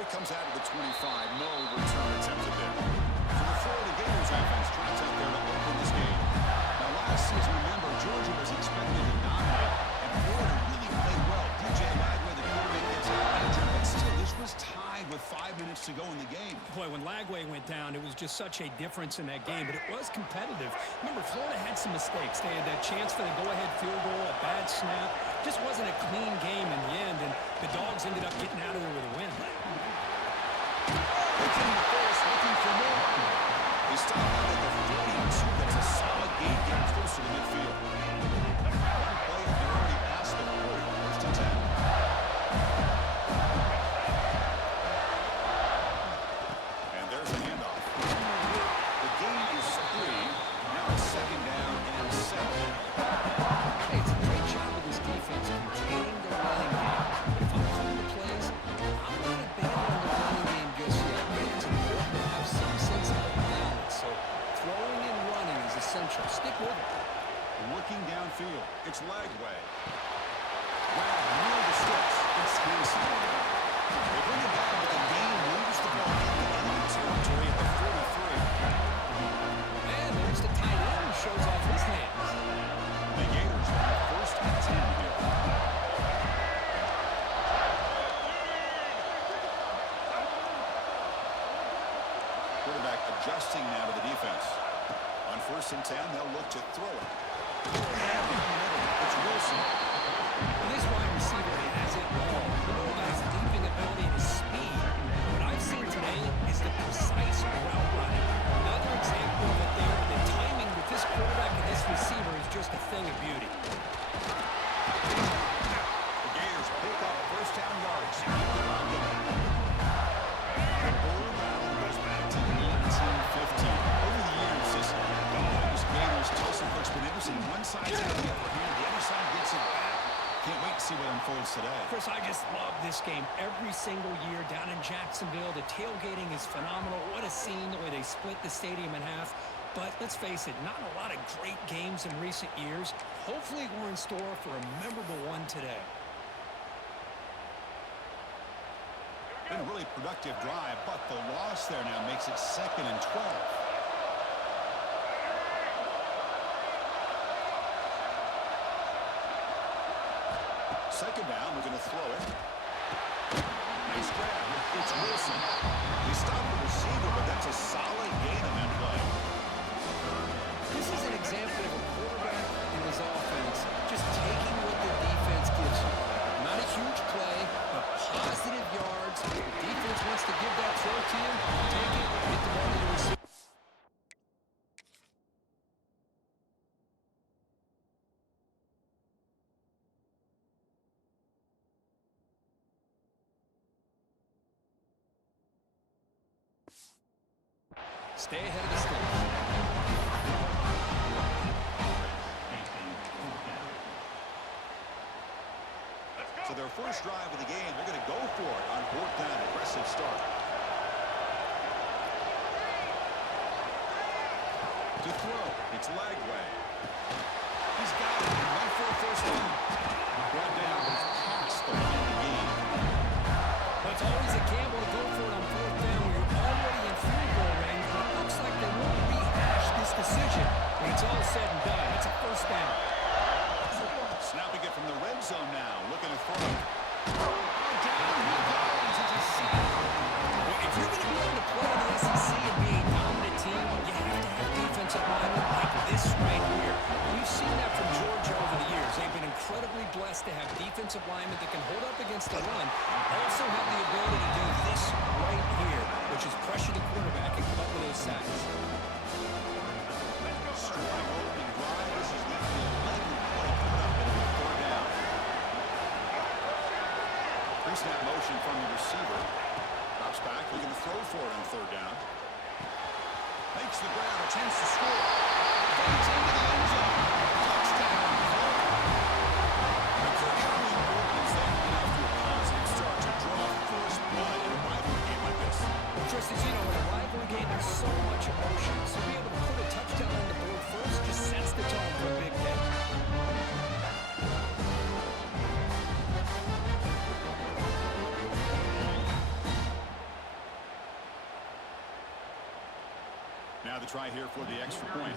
He comes out of the 25. No return attempted there. So the Florida Gators offense tries out there to open this game. Now, last season, remember, Georgia was expected to dominate, and Florida really played well. DJ Lagway, the quarterback, gets injured, but still, this was tied with 5 minutes to go in the game. Boy, when Lagway went down, it was just such a difference in that game, but it was competitive. Remember, Florida had some mistakes. They had that chance for the go-ahead field goal, a bad snap. Just wasn't a clean game in the end, and the Dogs ended up getting out of there with a win. Looking for more. They stop out at the 42. That's a solid gain, getting close to the midfield. One play, and they're already past the 40. First and 10. And there's the handoff. The gain is 3. Now it's second down and 7. Hey, it's a great job of this defense containing the running game. But if I'm calling the plays, I'm not abandoning the running game just yet. It's important to have some sense of balance. So throwing and running is essential. Stick with it. Looking downfield, it's Lagway. Grab near the sticks. It's Hanson. They bring it down, but the game moves the ball into enemy territory at the 43. And there's the tight end who shows off his hands. The Gators have first and 10 here. Quarterback adjusting now to the defense. On first and 10, they'll look to throw it. It's Wilson. Well, this wide receiver has it all. You know about his leaping ability and his speed. What I've seen today is the precise route running. Another example of it there. The timing with this quarterback and this receiver is just a thing of beauty. The Gators pick up first down yards. The Bull battle goes back to 1915. Over the years, this Dogs-Gators tussle has been interesting. One side's got the upper hand, the other side gets it back. Can't wait to see what unfolds today. Chris, I just love this game every single year down in Jacksonville. The tailgating is phenomenal. What a scene, the way they split the stadium in half. But let's face it, not a lot of great games in recent years. Hopefully we're in store for a memorable one today. Been a really productive drive, but the loss there now makes it second and 12. Second down, we're going to throw it. Nice grab. It's Wilson. He stopped the receiver, but that's a solid gain on that play. This is an example of a quarterback and his offense just taking what the defense gives you. Not a huge play, but positive yards. The defense wants to give that throw to you. Take it, get the ball to the receiver. Stay ahead of the sticks. So their first drive of the game, they're going to go for it on fourth down. Aggressive start. To throw, it's Lagway. He's got it. And went for a first down. Brought down, but it's past the line of the game. But it's always a gamble to go for it on fourth down when you're already in field goal range, but it looks like they won't rehash this decision when it's all said and done. It's a first down. Snapping it from the red zone now. Looking to throw. Down he goes. It's a sack. Well, if you're going to be able to play in the SEC and be a dominant team, you have to have defensive linemen like this right here. We've seen that from Georgia over the years. They've been incredibly blessed to have defensive linemen that can hold up against the run, also have the ability to do this right here, which is pressure the quarterback and come up with those sacks. Strong opening drive. This is the 11th play coming up in third down. Pre-snap motion from the receiver. Drops back, looking to throw for it on third down. Makes the grab, a chance to score. Fades into the end zone. Touchdown, Florida. How important is that after a positive start to draw first blood in a rivalry game like this? Well, Tristan, you know, in a rivalry game, there's so much emotion. So be able to put a touchdown on the board first just sets the tone for a big day. try here for the extra point.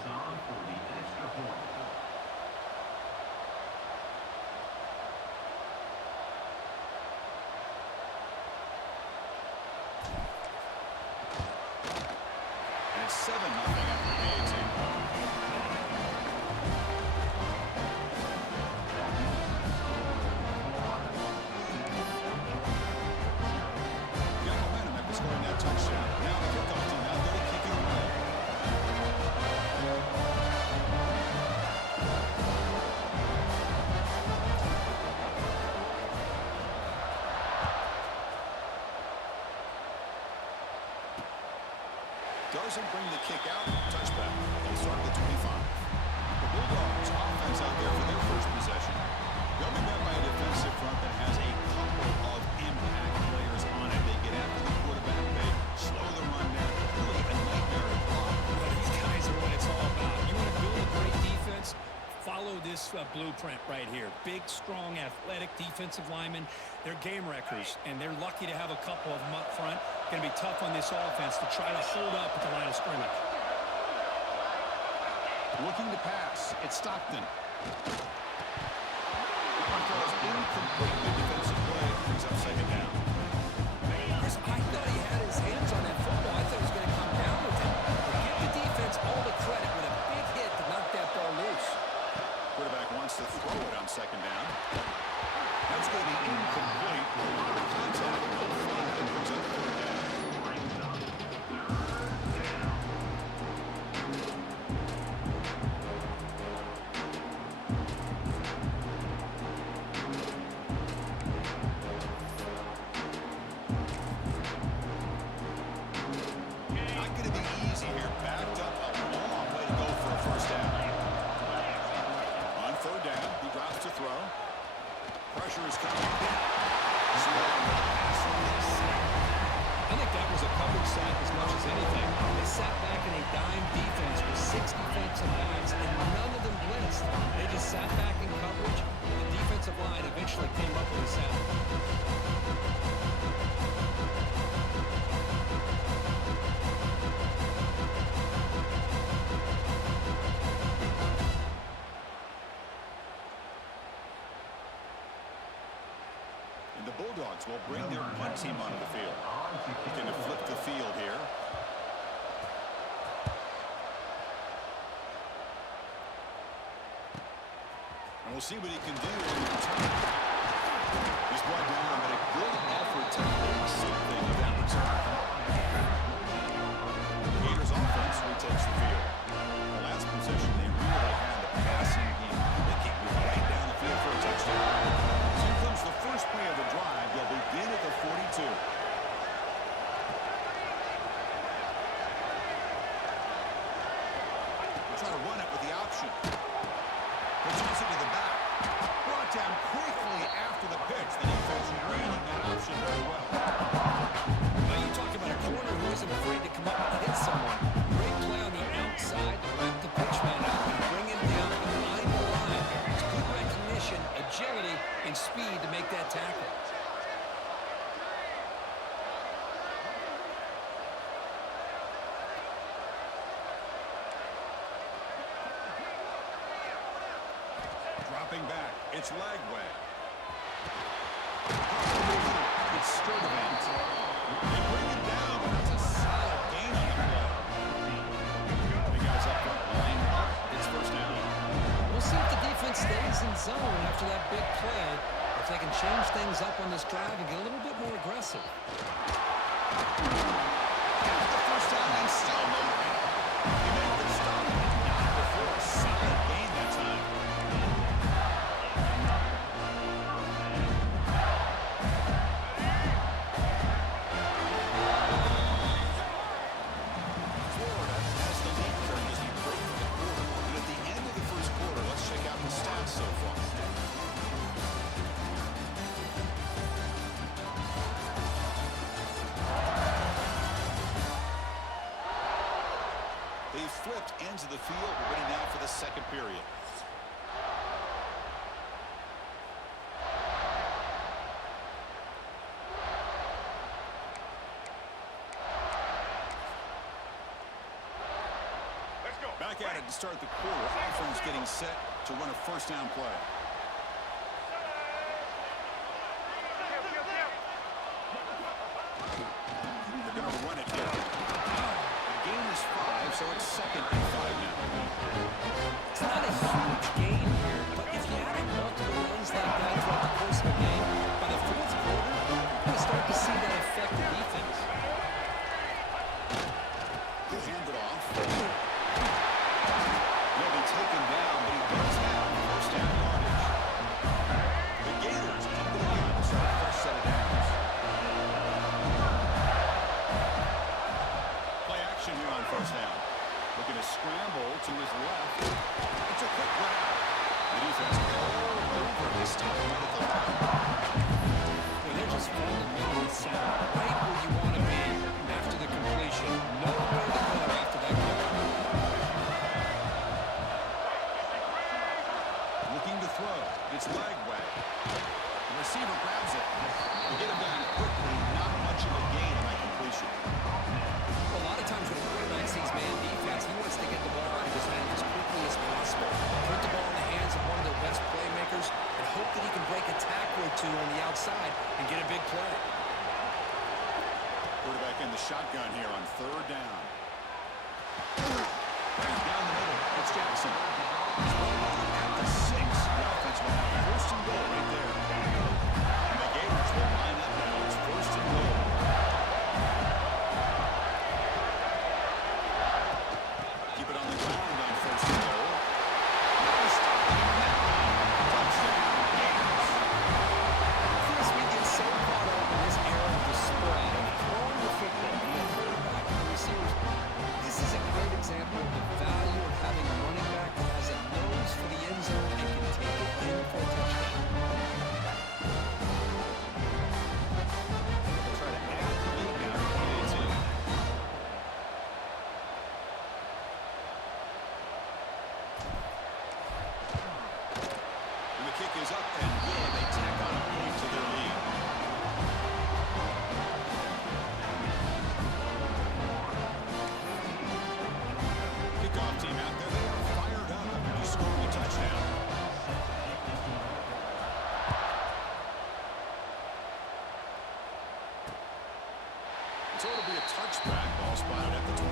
And it's 7-0 after the 18. Got momentum after scoring that touchdown. Now the kickoff team out there to kick it away. Doesn't bring the kick out. Touchback. They start at the 25. The Bulldogs offense out there for their first possession. They'll be met by a defensive front that has a couple of impact players on it. They get after the quarterback. They slow the run down. Really a nightmare to block. Well, these guys are what it's all about. You want to build a great defense? Follow this blueprint right here. Big, strong, athletic defensive linemen. They're game wreckers, and they're lucky to have a couple of them up front. Going to be tough on this offense to try to hold up at the line of scrimmage. Looking to pass. It's Stockton. That one throws incomplete. The defensive play brings up second down. Chris, I thought he had his hands on that football. I thought he was going to come down with it. But give the defense all the credit with a big hit to knock that ball loose. Quarterback wants to throw it on second down. That's going to be incomplete. Contact. No flag. Brings up third down. Not going to be easy here. Backed up a long way to go for a first down. On third down, he drops to throw. Pressure is coming. I think that was a coverage sack as much as anything. They sat back in a dime defense with 6 defensive backs, and none of them blitzed. They just sat back in coverage, and the defensive line eventually came up with a sack. And the Bulldogs will bring their punt team onto the field. Looking to flip the field here. And we'll see what he can do in return. He's brought down, but a good effort to make something of that return. The Gators offense retakes the field. The last possession, they really had the passing game clicking right down the field for a touchdown. So here comes the first play of the drive. They'll begin at the 42. They'll try to run it with the option. Returns it to the back. Brought down quickly after the pitch. The defense reading that option very well. Now you talk about a corner who isn't afraid to come up and hit someone. Great play on the outside to wrap the pitchman up and bring him down behind the line. It's good recognition, agility, and speed to make that tackle. Dropping back. It's Lagway. It's Sturdivant. They bring it down, but it's a solid gain on the play. The guys up front line up. It's first down. We'll see if the defense stays in zone after that big play. If they can change things up on this drive and get a little bit more aggressive. The first down and still moving. He made the stop, but not before a solid gain that time. Florida has the lead current as we break for the quarter. And at the end of the first quarter, let's check out the stats so far. They flipped into the field. We're ready now for the second period. Back at it to start the quarter. Offense getting set to run a first down play. They're going to run it here. The gain is 5, so it's second and 5 now. It's not a huge gain here, but if you add multiple runs like that throughout the course of a game, by the fourth quarter, you're going to start to see that affect the defense. He'll hand it off. He'll be taken down, but he does have first down yardage. The Gators come to the line to start the first set of downs. Play action here on first down. Looking to scramble to his left. It's a quick grab. The defense all over. They stop him right at the line. Well, they're just falling mentally sound, right where you want to be after the completion. Nowhere to go after that catch. Looking to throw. It's leg way. The receiver grabs it. They get him down quickly. Not much of a gain on that completion. A lot of times when a quarterback sees man defense, he wants to get the ball out of his hand as quickly as possible. Put the ball in the hands of one of their best playmakers and hope that he can break a tackle or two on the outside and get a big play. Quarterback in the shotgun here on third down. Down the middle. It's Jackson. At the 6. The offense will have first and goal right there. And the Gators will line up now. It's first and goal. Keep it on the ground on first and goal. Now stopping that one. Touchdown, Gators. Chris, we get so caught up in this era of the spread and throwing the football to the quarterback and the receivers. This is a great example of the value of having a running back that has a nose for the end zone and can take it in for a touchdown. They'll try to add the lead now to 18. And the kick is up and good. They tack on a point to their lead. Kickoff team out there. They are fired up after just scoring a touchdown. So it'll be a touchback. Ball spotted at the 25.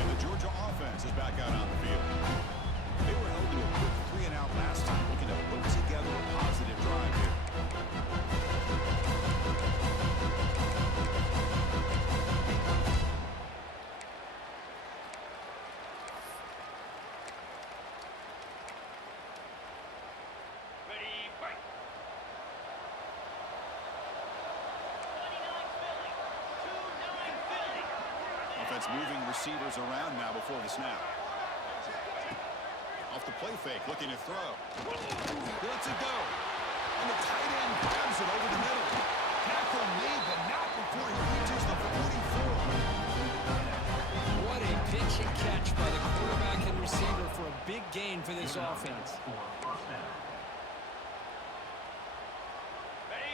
And the Georgia offense is back out on the field. They were held to a quick 3-and-out last time, looking to put together a positive drive here. Ready, break. 29 Philly. Offense moving receivers around now before the snap. Off the play fake, looking to throw. He lets it go. And the tight end grabs it over the middle. Tackle made, but not before he reaches the 44. What a pitch and catch by the quarterback and receiver for a big gain for this offense.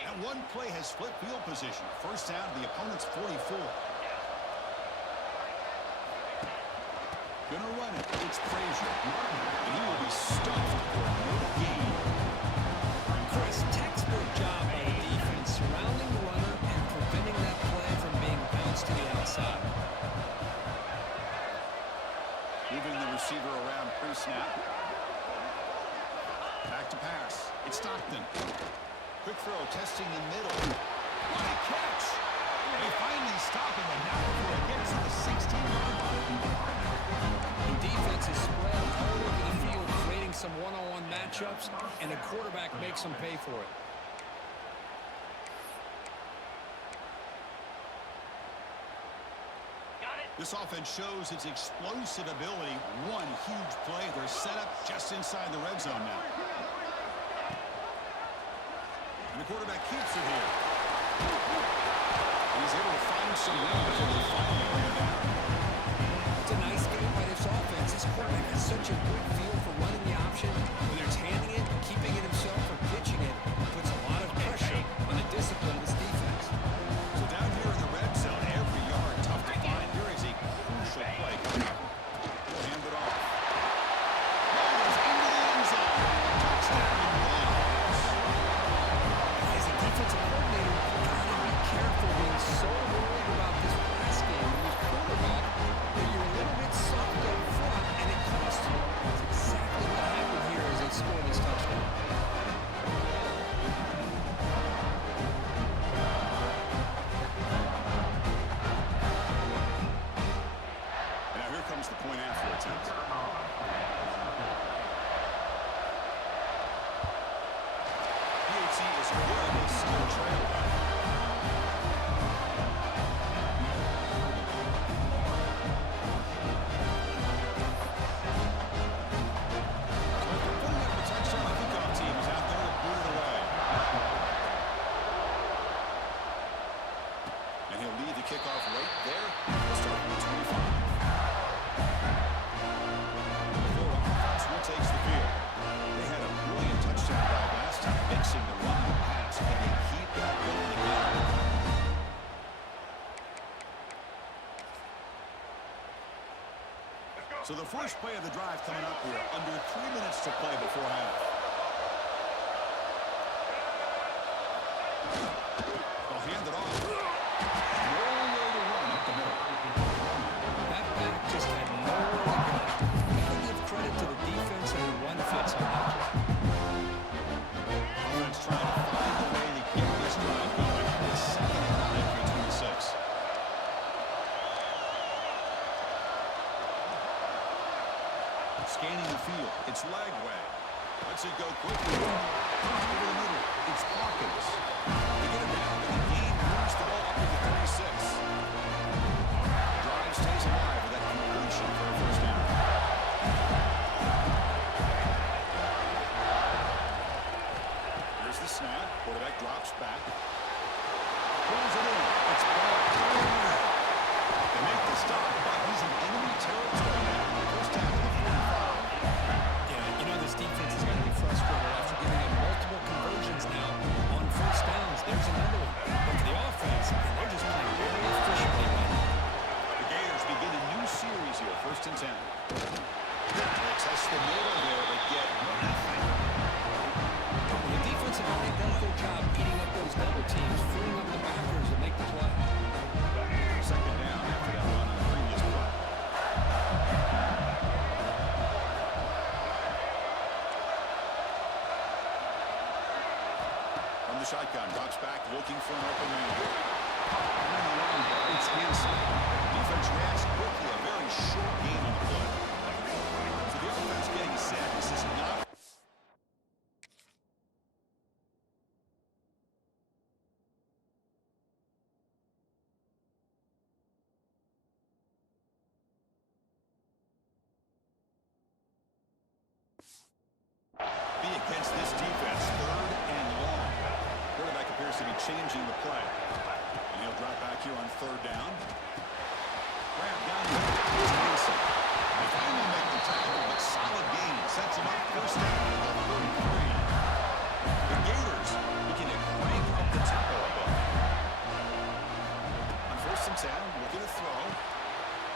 And one play has split field position. First down to the opponent's 44. Gonna run it. It's Frazier. And he will be stuffed for no gain. Chris, textbook job by the defense, surrounding the runner and preventing that play from being bounced to the outside. Moving the receiver around pre-snap. Back to pass. It's Stockton. Quick throw, testing the middle. What a catch! They finally stop him, and now before it gets to the 16-yard line. The defense is spread all over the field, creating some one-on-one matchups, and the quarterback makes them pay for it. Got it. This offense shows its explosive ability. One huge play. They're set up just inside the red zone now. And the quarterback keeps it here. He's able to find some room before they finally bring it down. It's a nice game by this offense. This quarterback has such a good feel for running the option, whether it's handing it, keeping it himself, or pitching it. Puts a lot of pressure on the discipline of this defense. So down here in the red zone, every yard tough to find. Here is a crucial efficiency is good. They still trail though. So after putting up a touchdown, the kickoff team is out there to boot it away. And he'll lead the kickoff right there. We'll start with the 25. Florida offense retakes the field. They had a brilliant touchdown drive last time, mixing the run and the pass. Can they keep that going again? So the first play of the drive coming up here, under 3 minutes to play before half. They'll hand it off. No way to run up the middle. That back just had nowhere to go. Gotta give credit to the defense and the run fits on that play. Offense trying to find a way to get this drive going. It's 2nd and 9 for 26. Scanning the field. It's Lagway. Lets it go quickly. Over the middle. It's Hawkins. They get it down, and the game moves the ball up to the 36. Drive stays alive with that completion for a first down. Here's the snap. Quarterback drops back. Pulls it in. It's ball. They make the stop, but he's in enemy territory now. First down to the 45. Yeah, you know this defense is going to be frustrated after giving up multiple conversions now on first downs. There's another one. But for the offense, they're just playing very efficiently right now. The Gators begin a new series here, 1st and 10. They test the middle there, but get nothing. The defensive line does their job eating up those double teams, freeing up the backers to make the play. 2nd down after that run on the previous play. From the shotgun, drops back, looking for an open man. It's Hanson. Defense reacts quickly, a very short game on the play. So the offense getting set. This is not... be against this defense, 3rd and long. Quarterback appears to be changing the play. And he'll drop back here on 3rd down. Grab down here. It's Hanson. They finally make the tackle, but solid game. Sets him up 1st down at the 33. The Gators begin to crank up the tempo a bit. On 1st and 10, looking to throw.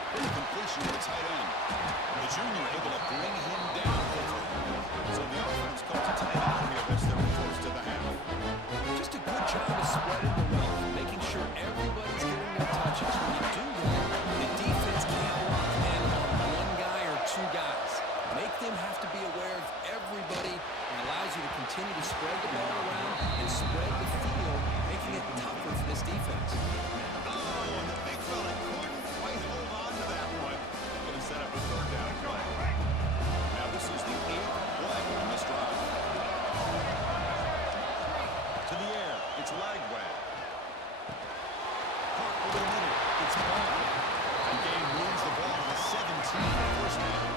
Big completion to the tight end. The junior able to bring him down quickly. So the offense calls a timeout here. That's their first of the half. Just a good job of spreading the wealth, making sure everybody's getting their touches. When you do that, the defense can't lock in on one guy or 2 guys. Make them have to be aware of everybody, and allows you to continue to spread the ball around and spread the field, making it tougher for this defense. Oh, and the big fella couldn't quite hold on to that one. Going to set up a 3rd down play. Now this is the 8th play on this drive. To the air, it's Lagway. Caught over the middle, it's Ball. And Game moves the ball to the 17, 1st down.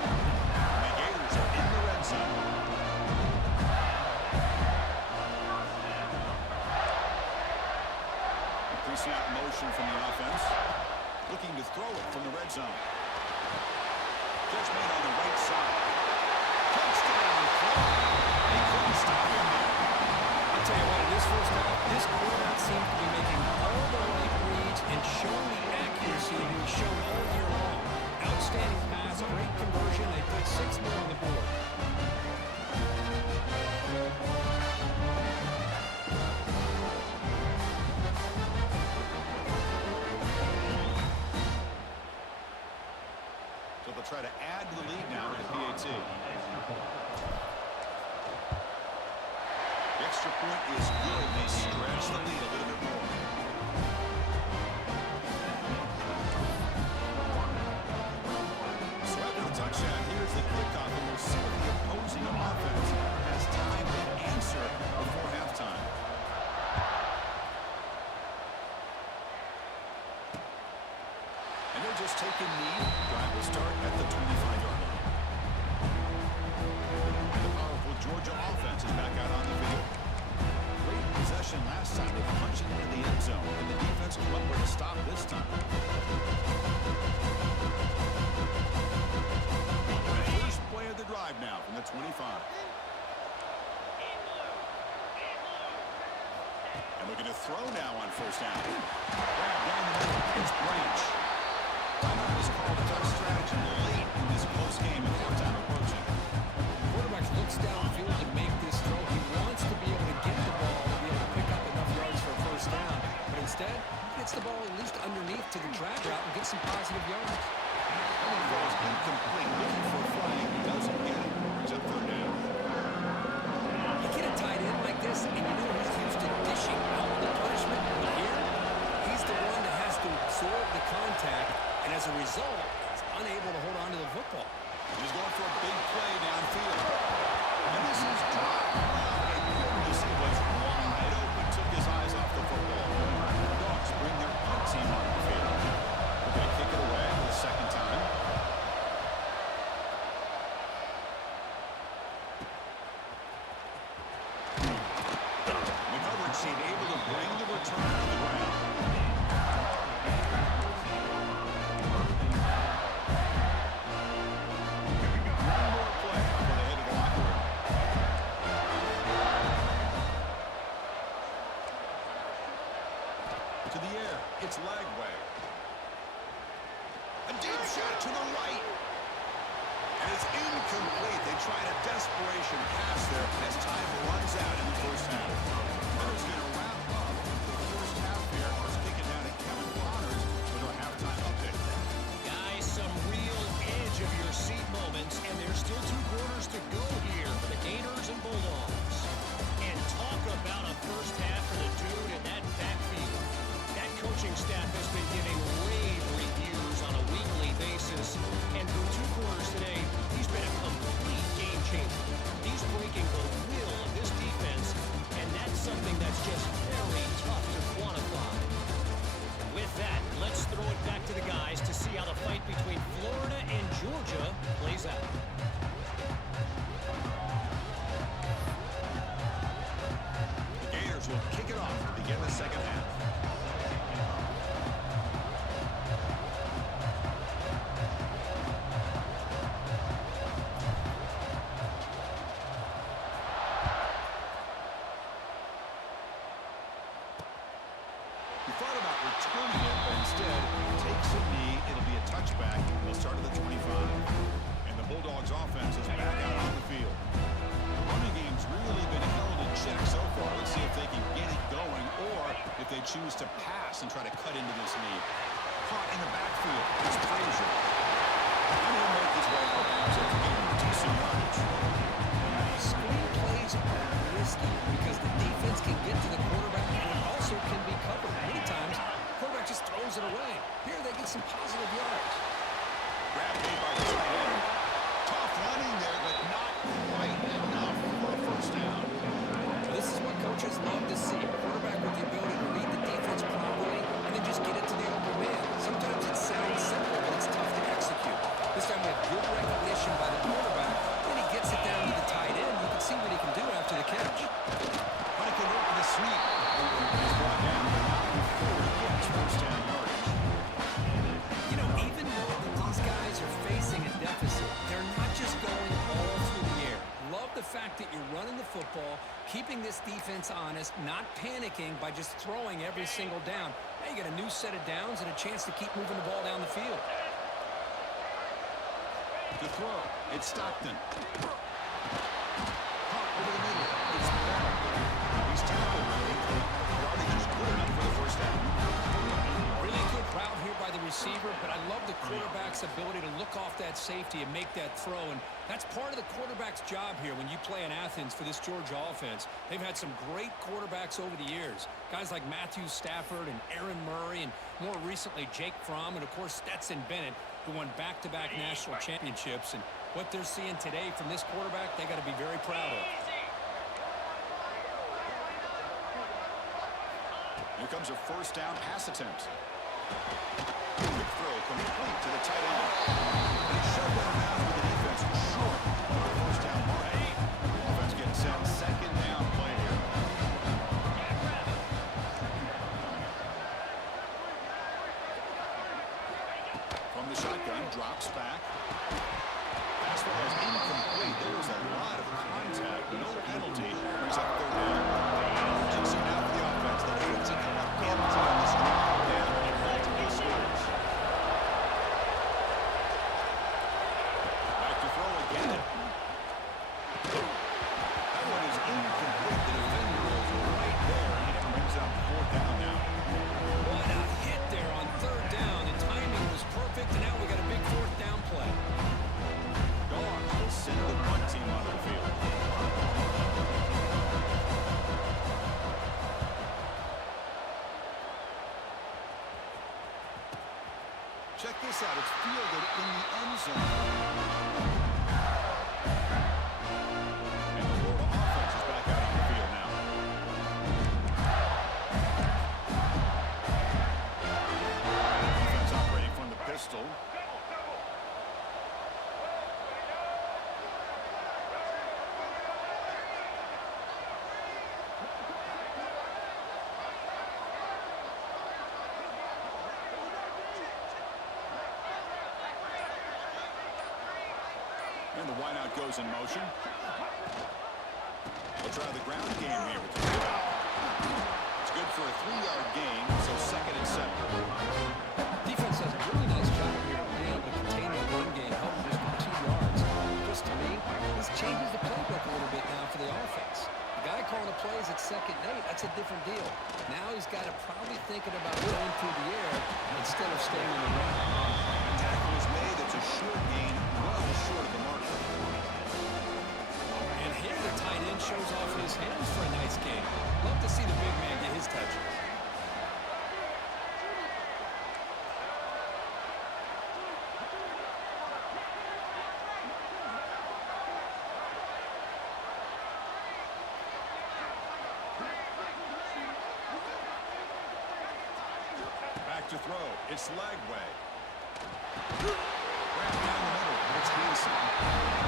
And the Gators are in the red zone. Pre-snap motion from the offense. Looking to throw it from the red zone. Catch made on the right side. Touchdown, Florida. They couldn't stop him there. I'll tell you what, this first half, this quarterback seems to be making all the right reads and showing the accuracy that he's shown all year long. Outstanding pass, great conversion. They put 6 more on the board. So they'll try to add to the lead now with the PAT. The extra point is good. They stretch the lead a little bit more. So after the touchdown, here's the kickoff, and we'll see if the opposing offense has time to answer before halftime. take a knee. Drive will start at the 25-yard line. And the powerful Georgia offense is back out on the field. Great possession last time. They punched it into the end zone, and the defense come up with a stop this time. The first play of the drive now from the 25. And looking to throw now on first down. Grab down the middle. It's Branch. Timeout is called a tough strategy late in this close game with halftime approaching. Quarterback looks downfield to make this throw. He wants to be able to get the ball to be able to pick up enough yards for a first down. But instead, he gets the ball at least underneath to the drag route and gets some positive yards. That one falls incomplete. Looking for a flag. Doesn't get it. Brings up third down. You get a tight end like this, and you know he's used to dishing out the punishment. But here, he's the one that has to absorb the contact, and as a result, he's unable to hold on to the football. He's going for a big play downfield. And this is dropped. My goodness, he was wide open. Took his eyes off the football. The Dogs bring their punt team on the field. They're going to kick it away for the second time. The coverage team able to bring the return to the ground. One more play before they head to the locker room. To the air, it's Lagway. A deep shot to the right. And it's incomplete. They tried a desperation pass there as time runs out in the first half. Miller's going to wrap up the first half here. Let's kick it down to Kevin Connors with our halftime update. Guys, some real edge of your seat moments, and there's still 2 quarters to go here for the Gators and Bulldogs. And talk about a first half for the dude in that backfield. That coaching staff has been giving rave reviews on a weekly basis, and through 2 quarters today, he's been a complete game changer. He's breaking the will of this defense, and that's something that's just very tough to quantify. With that, let's throw it back to the guys to see how the fight between Florida and Georgia plays out. The Gators will kick it off to begin the second half. He thought about returning it, but instead takes a knee. It'll be a touchback. They'll start at the 25. And the Bulldogs offense is back out on the field. The running game's really been held in check so far. Let's see if they can get it going or if they choose to pass and try to cut into this lead. Caught in the backfield. It's Frazier. And he'll make his way out of bounds at the game with decent yardage. Screen plays are risky because the defense can get to the quarterback and it also can be covered. Many times, the quarterback just throws it away. Here they get some positive yards. Grab made by the tight end. Tough running there, but not quite enough for a first down. This is what coaches love to see. A quarterback with the ability to read the defense properly and then just get it to the open man. Sometimes it sounds simple, but it's tough to execute. This time with good recognition by the quarterback, then he gets it down to the tight end. You can see what he can do after the catch. Pike can work the sweep. He's brought down, but not before he gets first down yardage. You know, even though that these guys are facing a deficit, they're not just going all through the air. Love the fact that you're running the football, keeping this defense honest, not panicking by just throwing every single down. Now you get a new set of downs and a chance to keep moving the ball down the field. To throw, it's Stockton. Caught over the middle. It's Bell. He's tackled really quick. Yardage is good enough for the first down. Really good route here by the receiver, but I love the quarterback's ability to look off that safety and make that throw. And that's part of the quarterback's job here when you play in Athens for this Georgia offense. They've had some great quarterbacks over the years. Guys like Matthew Stafford and Aaron Murray, and more recently Jake Fromm, and of course Stetson Bennett, who won back-to-back national championships. And what they're seeing today from this quarterback, they got to be very proud of. Here comes a first down pass attempt. Quick throw complete to the tight end. And he shut down now with the defense short of the first down mark. Offense getting set. Second down play here. From the shotgun, drops back. Pass ball is incomplete. There was a lot of contact. No penalty. Brings up third down. And so now for the offense, they'll have to come up empty on this drive down and multiple scores. Back to throw again. That one is incomplete. The defender was right there, and it brings up fourth down now. What a hit there on third down. The timing was perfect, and now we got a big fourth down play. Dogs will send the punt team onto the field. Check this out. It's fielded in the end zone. And the Florida offense is back out on the field now. Defense operating from the pistol. And the wideout goes in motion. We'll try the ground game here. It's good for a 3-yard gain, so 2nd and 7. Defense does a really nice job here of being able to contain the run game, help them just for 2 yards. Just to me, this changes the playbook a little bit now for the offense. The guy calling the plays at 2nd and 8, that's a different deal. Now he's got to probably thinking about going through the air instead of staying in the run. Tackle is made. It's a short gain, well short of the marker. And here the tight end shows off his hands for a nice game. Love to see the big man get his touches. Back to throw. It's Lagway. Wrapped down the middle. It's Hanson.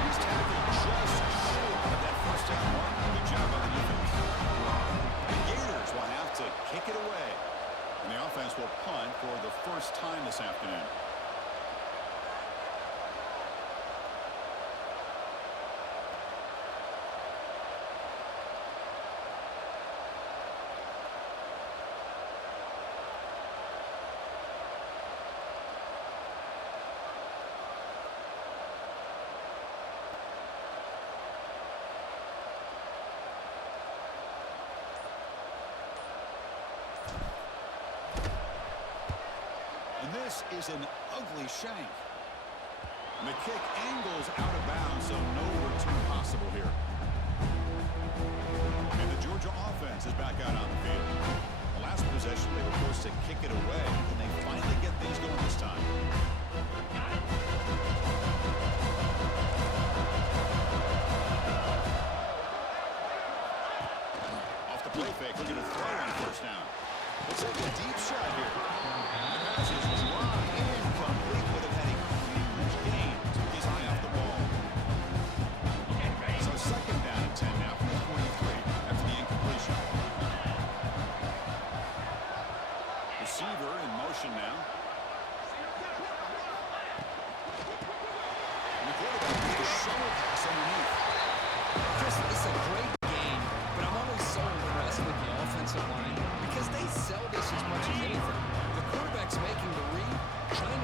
He's tackled just short of that first down mark. Good job by the defense. The Gators will have to kick it away. And the offense will punt for the first time this afternoon. This is an ugly shank. And the kick angles out of bounds, so no return possible here. And the Georgia offense is back out on the field. The last possession, they were forced to kick it away, and they finally get things going this time. Off the play fake, looking to throw on first down. Looks like a deep shot here. The pass is dropped incomplete. Would have had a huge gain. Took his eye off the ball. So 2nd down and 10 now from the 23 after the incompletion. Receiver in motion now. And the quarterback with a shovel pass underneath. Chris, this is a great game, but I'm always so impressed with the offensive line because they sell this as much as anything. The quarterback's making the read, trying to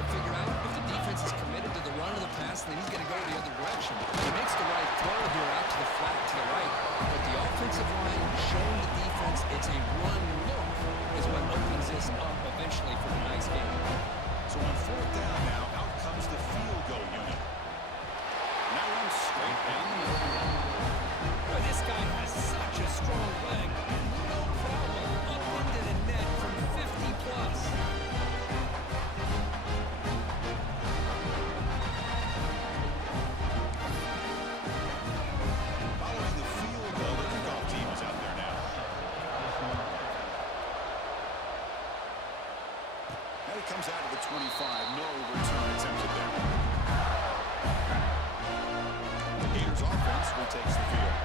25. No return attempted there. The Gators offense retakes the field.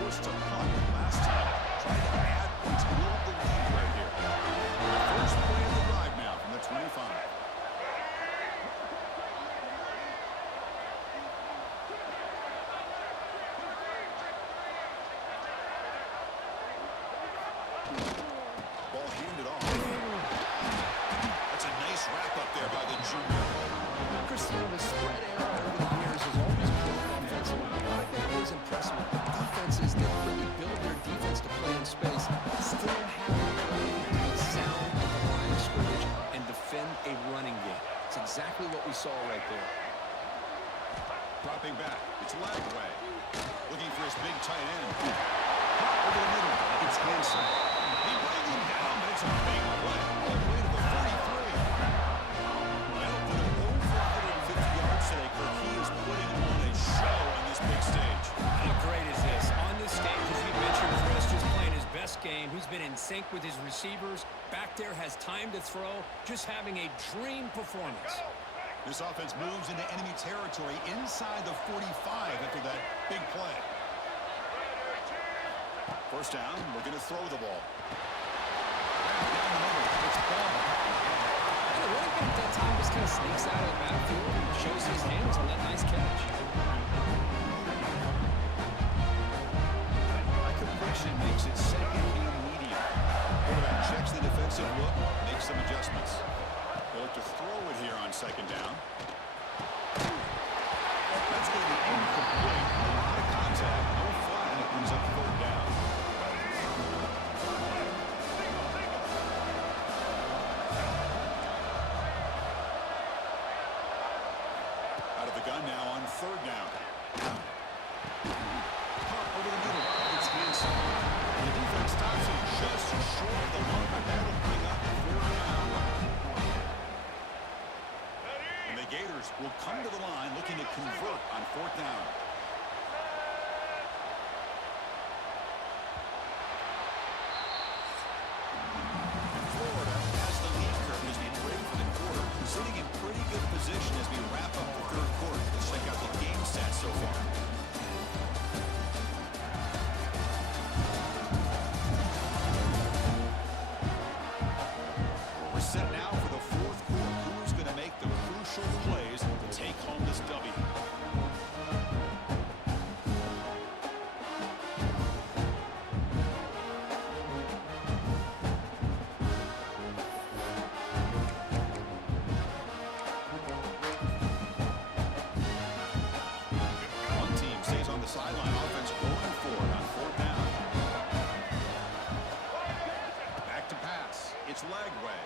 Forced to punt last time. Tried to add points, build the lead right here. The first play of the drive now from the 25. Ball handed off. That's a nice wrap up there by the junior. Christian, the spread era over the years has always proved offensively. What I've been always impressed with defenses that really build their defense to play in space still have the ability to be sound at the line of scrimmage and defend a running game. It's exactly what we saw right there. Dropping back. It's Lagway. Looking for his big tight end. Caught over the middle. It's Hanson. He brings him down, but it's a big play. All the way to the 43. That'll put him over 150 yards today, Kirk. He is putting on a show on this big stage. How great is this? On this stage, as we mentioned, Chris just playing his best game. He's been in sync with his receivers. Back there has time to throw. Just having a dream performance. This offense moves into enemy territory inside the 45 after that big play. First down, we're going to throw the ball. Down the middle, it's Ball. And the running back that time just kind of sneaks out of the backfield and shows his hands on that nice catch. Michael Friction makes it second and medium. Quarterback checks the defensive look, makes some adjustments. They'll look to throw it here on second down. That's going to be incomplete. A lot of contact, no flag, and it brings up third down. Out of the gun now on third down. Caught over the middle. It's Hanson. The defense stops him just short of the mark, but that'll bring up third down. And the Gators will come to the line looking to convert on fourth down. And Florida has the lead curve as we break for the quarter, sitting in pretty good position as we wrap up the third quarter. Let's check out the game stats so far. We're set now for the fourth quarter. Who's going to make the crucial plays to take home this W? One team stays on the sideline. Offense going for it on fourth down. Back to pass. It's Lagway.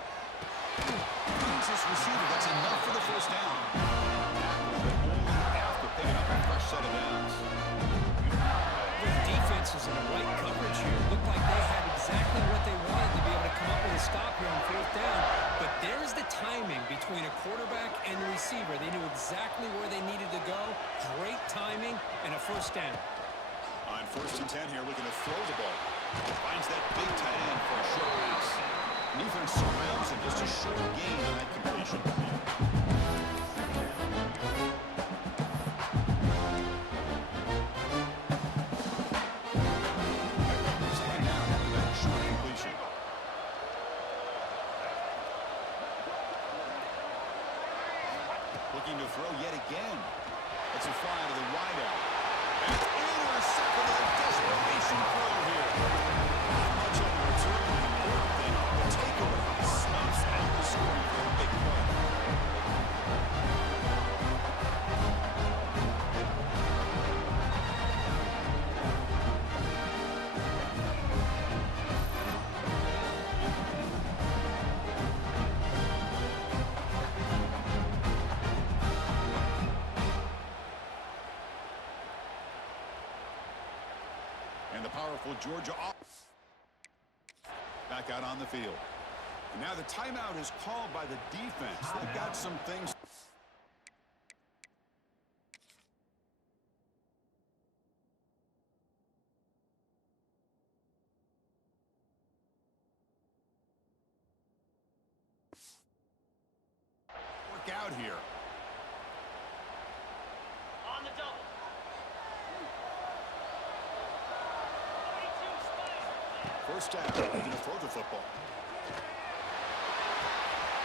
Finds his receiver. That's enough for the first down. Tackle, but only after picking up a fresh set of downs. The defense is in the right coverage here. Looked like they had exactly what they wanted to be able to come up with a stop here on fourth down. But there's the timing between a quarterback and the receiver. They knew exactly where they needed to go. Great timing and a first down. On first and 10 here, looking to throw the ball. Finds that big tight end for a short pass. Defense surrounds him. Just a short gain on that completion. Second down after that short completion. Looking to throw yet again. It's a fly to the wideout. And it's intercepted on a desperation throw here. Not much on the return. Important thing, the takeaway. Snuffs out the scoring for a big play. And the powerful Georgia back out on the field. And now the timeout is called by the defense. They've got some things. First down, looking to throw the football.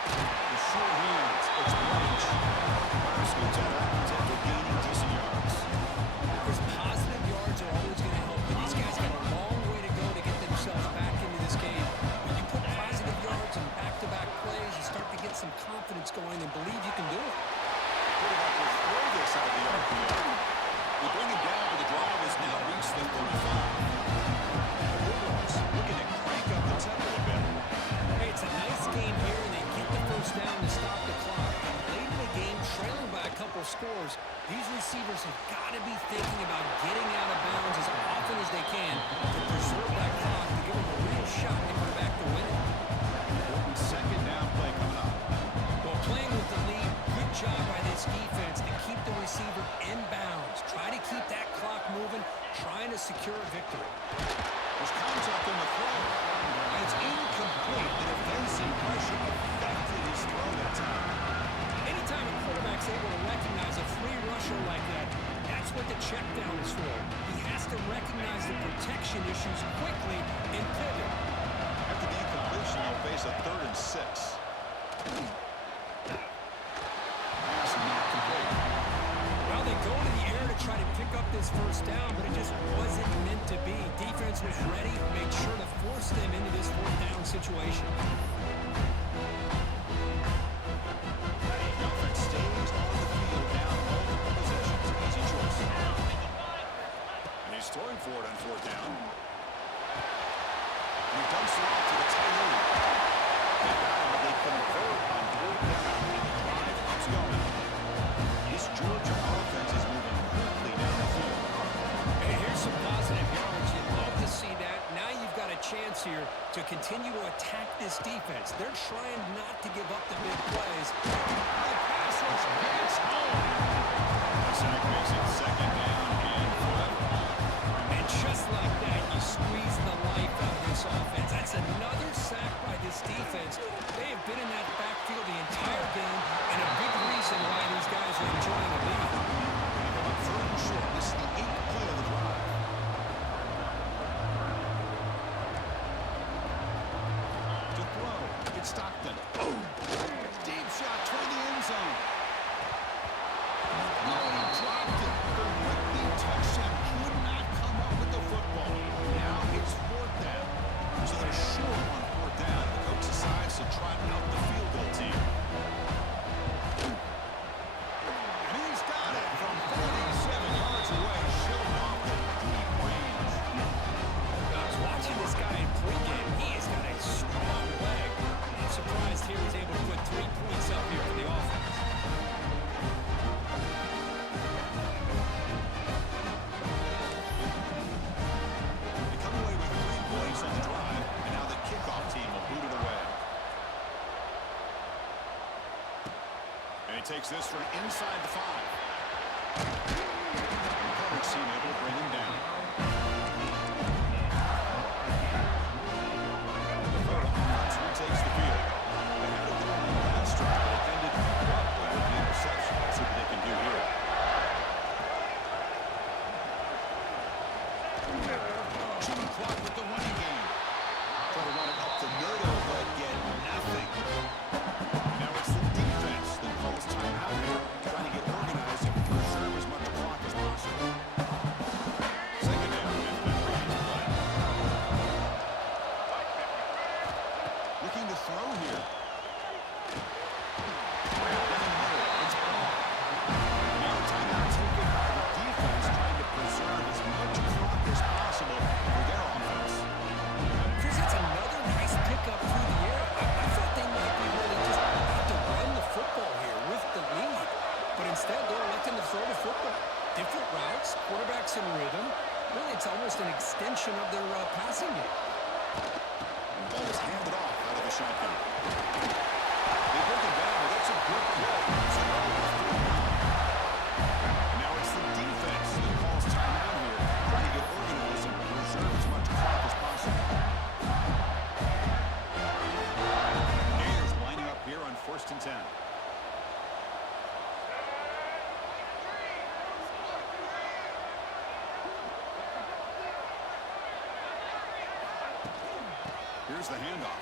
The short hands, it's Branch. Myers scoots out of bounds after gaining decent yards. Because positive yards are always going to help. But these guys got a long way to go to get themselves back into this game. When you put positive yards and back-to-back plays, you start to get some confidence going and believe you can do it. Quarterback will throw this out of the RPO. They bring him down, but the drive has now reached the 35. The Bulldogs looking to crank up the tempo a bit. Hey, it's a nice game here, and they get the first down to stop the clock. And late in the game, trailing by a couple scores, these receivers have got to be thinking about getting out of bounds as often as they can to preserve that clock, to give them a real shot to come back to win it. Important second down play coming up. Well, playing with the lead, good job by this defense to keep the receiver in bounds. Try to keep that clock moving, trying to secure a victory. There's contact on the throw. And it's incomplete. The defensive pressure affected his throw that time. Anytime a quarterback's able to recognize a free rusher like that, that's what the check down is for. He has to recognize the protection issues quickly and pivot. After the incompletion, they'll face a 3rd and 6. Pass not complete. Well, they go to the air to try to pick up this first down, but it just wasn't meant to be. Defense was ready, made sure to force them into this 4th down situation. The offense stays on the field now, multiple possessions. Easy choice. And he's throwing for it on 4th down. And he dumps it off to the tight end. They got him, but they convert on 4th down, and the drive keeps going. This Georgia offense is moving quickly down the field. Hey, here's some positive yards. You'd love to see that. Now you've got a chance here to continue to attack this defense. They're trying not to give up the big plays. The pass rush gets home. The sack makes it 2nd down and forever. And just like that, you squeeze the life out of this offense. That's another sack by this defense. They have been in that backfield the entire game, and a big reason why these guys are enjoying the lead. 3rd and short. This is the 8th play of the drive. To throw, it's Stockton. Deep shot toward the end zone. No, he dropped it. The Whitney touchdown could not come up with the football. Now it's 4th down. So they're short on 4th down. The coach decides to trot out the field goal team. And he's got it from 47 yards away, showing off the deep range. I was watching this guy in pregame. He has got a strong leg. I'm surprised here he's able to put 3 points up here for the offense. They come away with 3 points on the drive, and now the kickoff team will boot it away. And he takes this from inside the 5. The coverage team able to bring him down. The third offense retakes the field. They had it there on the last drive, but it ended abruptly with the interception. Let's see what they can do here. Chewing clock with the running game. Try to run it up the middle, but get nothing. Now it's the defense that calls timeout here, trying to get organized Here's the handoff.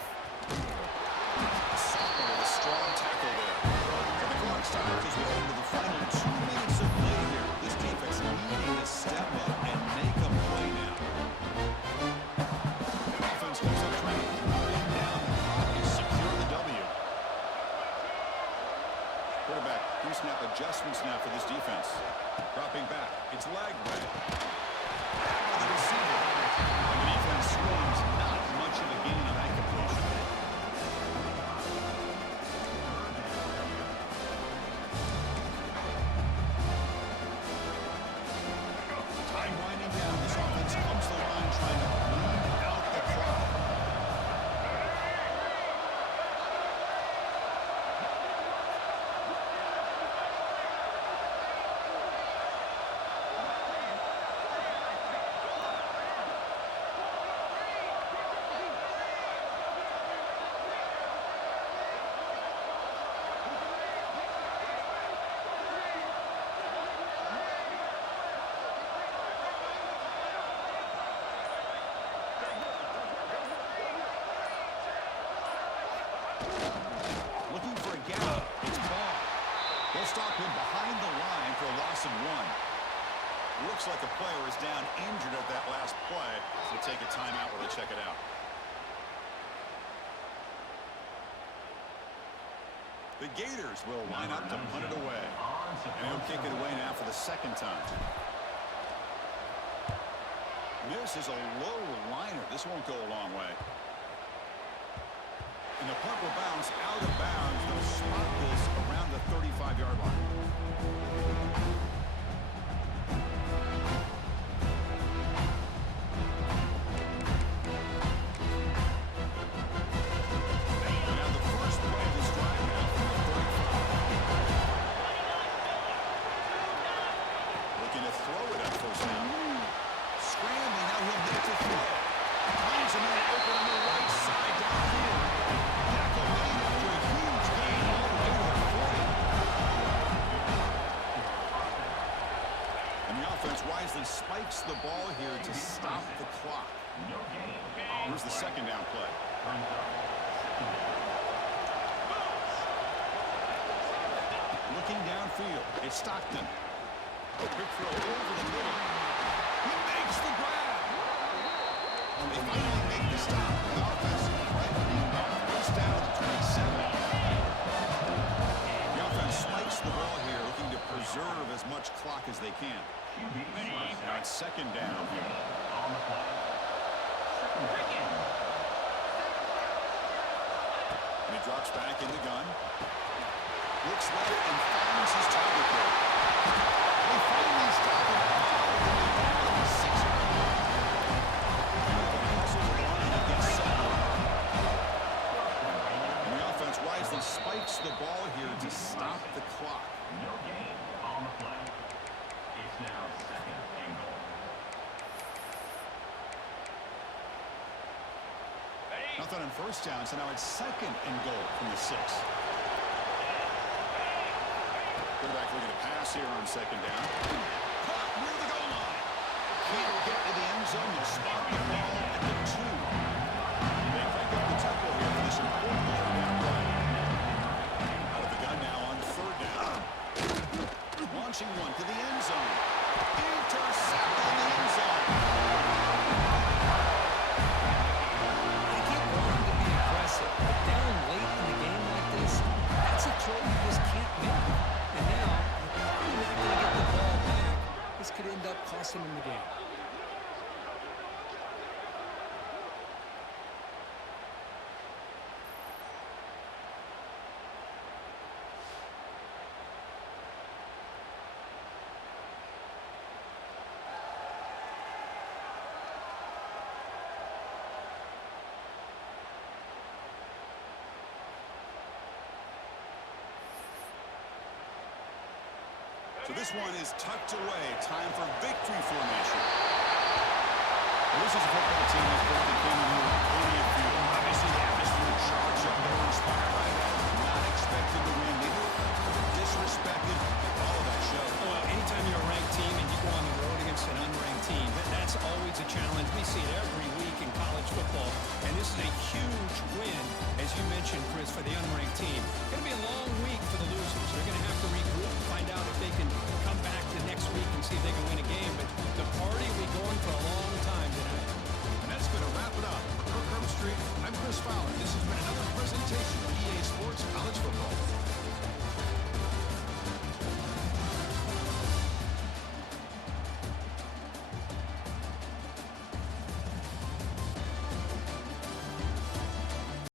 Sophomore with a strong tackle there. So the clock stops as we head into the final 2 minutes of play here. This defense needing to step up and make a play now. Offense comes up trying to grind down the clock and secure the W. Quarterback pre-snap adjustments now for this defense. Dropping back. It's Lagway. Back to the receiver. And the defense screams not much of a gain on that completion. Time winding down. This offense comes to the line trying to bleed out the clock. Looking for a gap. It's Ball. They'll stop him behind the line for a loss of 1. Looks like a player is down injured at that last play. So take a timeout while they check it out. The Gators will line up to punt it away. And he'll kick it away now for the second time. This is a low liner. This won't go a long way. And the punt will bounce out of bounds. They'll spot this around the 35-yard line. Now the first play of this drive now from the 35. Looking to throw it up first down. Scrambling, now he'll get to throw. Finds a man open on the right side downfield. Tackle made after a huge gain all the way to the 40. And the offense wisely spikes the ball here to stop the clock. Here's the second down play. Looking downfield, it's Stockton. A quick throw over the middle. He makes the grab. They finally make the stop. The offense threatening first down at 27. The offense spikes the ball here, looking to preserve as much clock as they can. Now it's second down here. And he drops back in the gun. Looks left and finds his target there. They finally stop him. And the offense wisely spikes the ball here to stop the clock. No gain on the play. It's now second and goal. Nothing on first down, so now it's second and goal from the 6. Quarterback looking to pass here on second down. Caught near the goal line. Can't get to the end zone. They'll spot the ball at the 2. They crank up the tempo here for this important third down play. Out of the gun now on third down. Launching one to the end zone. Intercept in the end zone. They keep wanting to be aggressive, but down late in a game like this, that's a throw you just can't make. And now, you're probably not going to get the ball back. This could end up costing them the game. So this one is tucked away. Time for victory formation. Well, this is a football team that came in here with plenty of fuel. Obviously, the atmosphere charged up. They were inspired by that. Not expected to win. Maybe disrespected. All of that show. Well, anytime you're a ranked team and you go on the road against an unranked team, that's always a challenge. We see it every week in college football. And this this is a huge win, as you mentioned, Chris, for the unranked team. Going to be a long week for the losers. They're going to have to regroup and find out if they can come back the next week and see if they can win a game. But the party will be going for a long time tonight. And that's going to wrap it up. For Kirk Herbstreit, I'm Chris Fowler. This has been another presentation of EA Sports College Football.